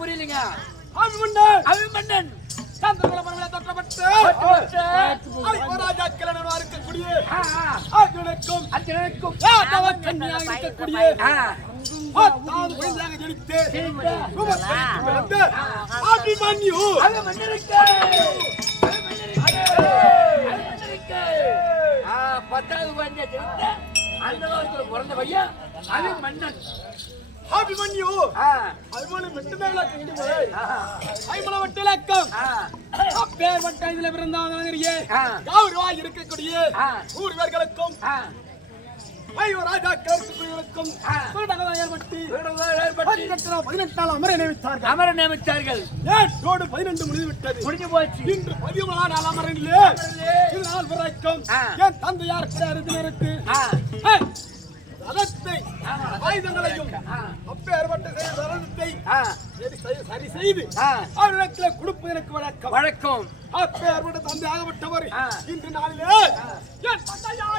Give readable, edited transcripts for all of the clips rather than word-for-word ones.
புரியலங்க. பத்தாவது பிறந்த பையன் மன்னன் அபிமன்யு அபிமன்யு மட்டுமேல கண்டிப்பா ஐமன வட்டலக்கம் அப்பேர் வட்ட இதுல பிறந்தாங்கறியே கௌரவா இருக்கக்கூடிய ஊர்வர்களுக்கும் ஐயோ ராஜாக்களுக்கும் குருடகவாயர் வட்டி 18 அமர நியமித்தார்கள் ஏற்றோடு 12 முடிஞ்சு போச்சு இன்று 13 நாள் அமரனிலே இதனால் வரைக்கும் என் தந்தையார் கருதினருக்கு ரதத்தை ஆயுதங்களையும் அப்பேற்பட்ட ரதத்தை சரி செய்து அவரிடத்தில் கொடுப்பு எனக்கு வழக்கம் அப்பேற்பட்ட தந்தை ஆகப்பட்டவர் இன்று நாளிலே என் தந்தையார்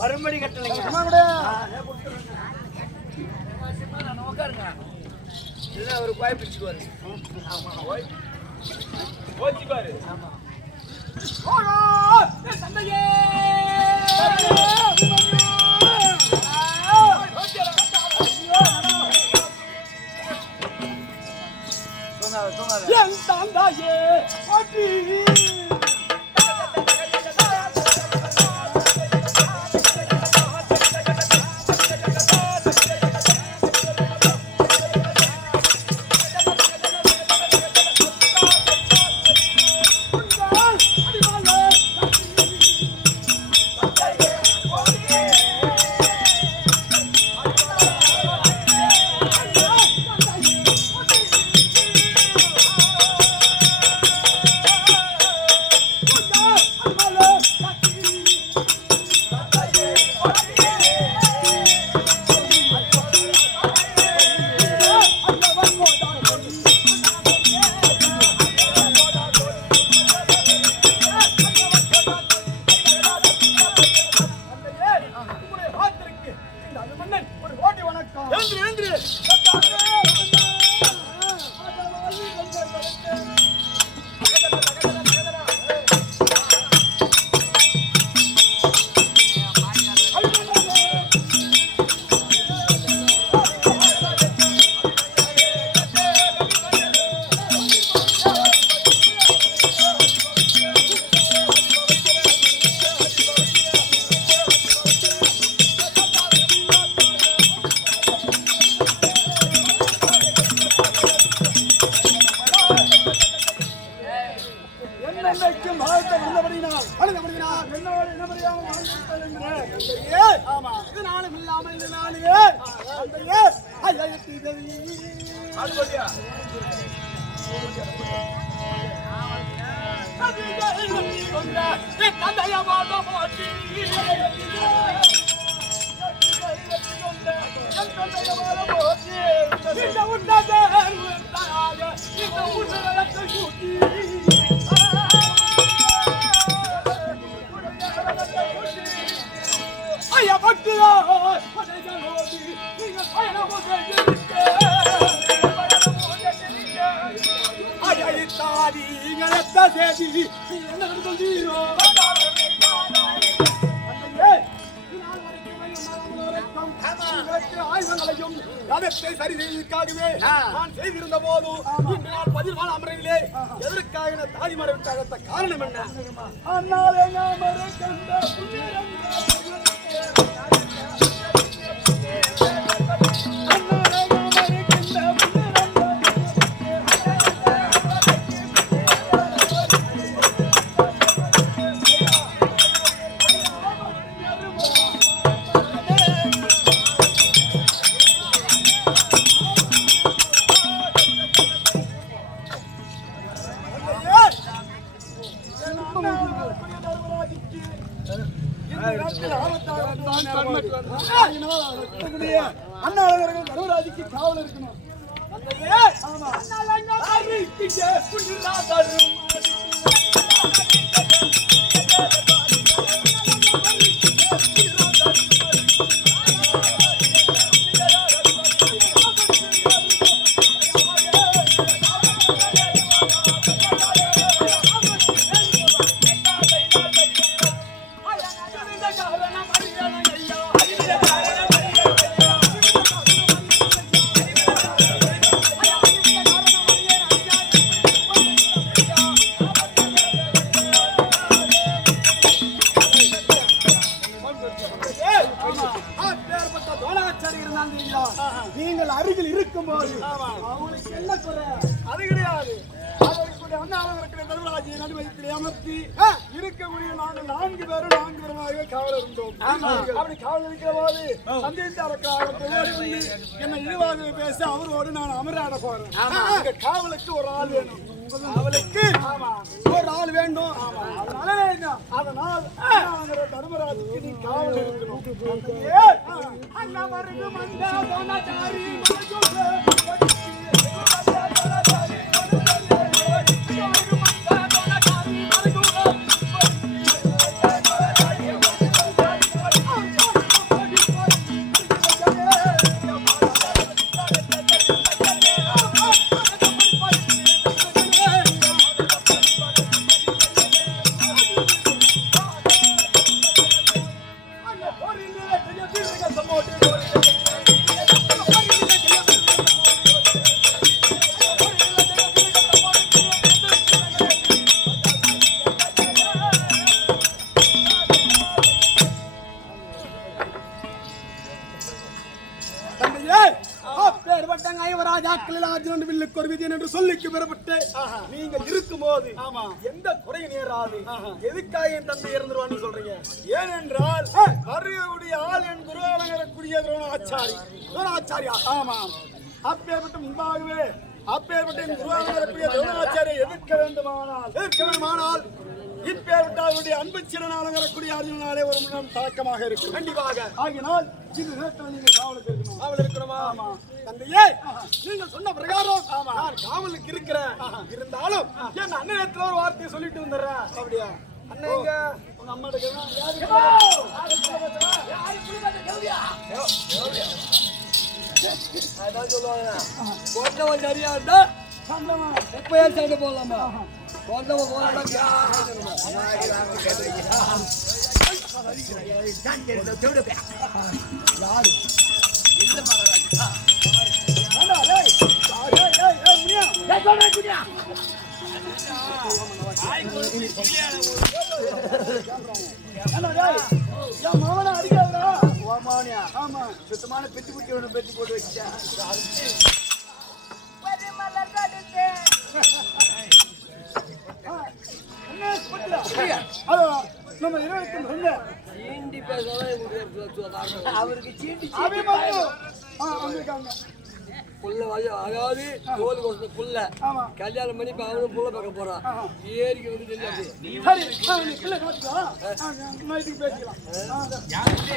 வரும்படி கட்டளைங்க ஒரு கோய் பிடிச்சுக்குவாரு தந்தையே என் தந்தையே என்னைக்கும் வாழ்க்கை வந்தபடினால் என்னோடு என்னபடியாக வாழ்ந்தார்கள் என்று ஆமா இது நானும் இல்லாமல் இது நானே தந்தையே ஐயத்தி தேவி ஆடுபடியா ஐயா பக்தியா ஆயுதங்களையும் ரதத்தை சரி செய்வதற்காகவே நான் செய்திருந்த போது இன்று நாள் 14 அமரையிலே எதற்காக தாதி மறைவிட்டாக காரணம் என்ன? அண்ணாலே நாமரை கண்ட புண்ணியம் அண்ணாளர்கள் தர்மராஜுக்கு காவல் இருக்கணும். நீங்கள் அருகில் இருக்கும் போது அவங்களுக்கு என்ன குறை? அது கிடையாது. தர்மராஜை நடுவத்தில் அமர்த்தி இருக்கக்கூடிய நாங்கள் 4 பேருமாக காவல் இருந்தோம். அப்படி காவல் இருக்கிற போது என்னை இழிவாக பேச அவரோடு நான் அமராட போறேன். காவலுக்கு ஒரு ஆள் வேணும். காவலுக்கு ஒரு ஆள் வேண்டும். அதனால் தர்மராஜுக்கு நீ காவல் இருக்கணும். நீங்கள் இருக்கும்போது எந்த குறை நேராது. எதுக்காக என் தந்தை இறந்துருவான்னு சொல்றீங்க? ஏனென்றால் வருகையுடைய ஆள் என் குருவாளங்கக்கூடிய துரோணாச்சாரியா. ஆமாம், அப்பேற்பட்ட முன்பாகவே அப்பேற்பட்ட என் குருவாளங்கக்கூடிய துரோணாச்சாரியை எதிர்க்க வேண்டுமானால் இப்பேற்பட்டவருடைய அன்பு சிறனால வரக்கூடிய அர்ஜுனாலே ஒரு முன்னம் தாக்கமாக இருக்கும். கண்டிப்பாக. ஆகினால் இது நேரத்தில் நீங்க காவலுக்கு இருக்கணும். காவல் இருக்கணுமா? ஆமா. தந்தையே, நீங்க சொன்ன பிரகாரம் நான் காவலுக்கு இருக்கிறேன். இருந்தாலும் என் அண்ணனத்துல ஒரு வார்த்தையை சொல்லிட்டு வந்துடுறேன். அப்படியா? அண்ணன் எங்க? உங்க அம்மா அதான் சொல்லுவாங்க, கொண்டவன் சரியா இருந்தா எப்பயா சண்டை போடலாமா? கொண்டவன் போராட யாரு இல்ல மகாராஜா ஏண்டா, டேய். முனியா. டேய் சொல்றேன் குடியா ஆய் போய் ஏண்டா, டேய். என் மகனை அடிக்காதடா. ஓமானியா ஆமா. சுத்தமான பெட்டி குட்டி ஒன்று பெட்டி போட்டு வச்சுட்டேன் என்ன பத்திரா? அதோ, நம்ம 22 சீண்டி பேசாதான் அவருக்கு சீண்டி அபிமன்யு. அங்க. புள்ள அதாவது தோல் கொடுத்த புள்ள ஆமா. கல்யாணம் பண்ணி இப்ப அவனும் புள்ள பார்க்க போறான் ஏரிக்கு வந்து தெரியாது சரி, நீ பிள்ளை காட்டுக்கா? நைட்டுக்கு பேசிக்கலாம்.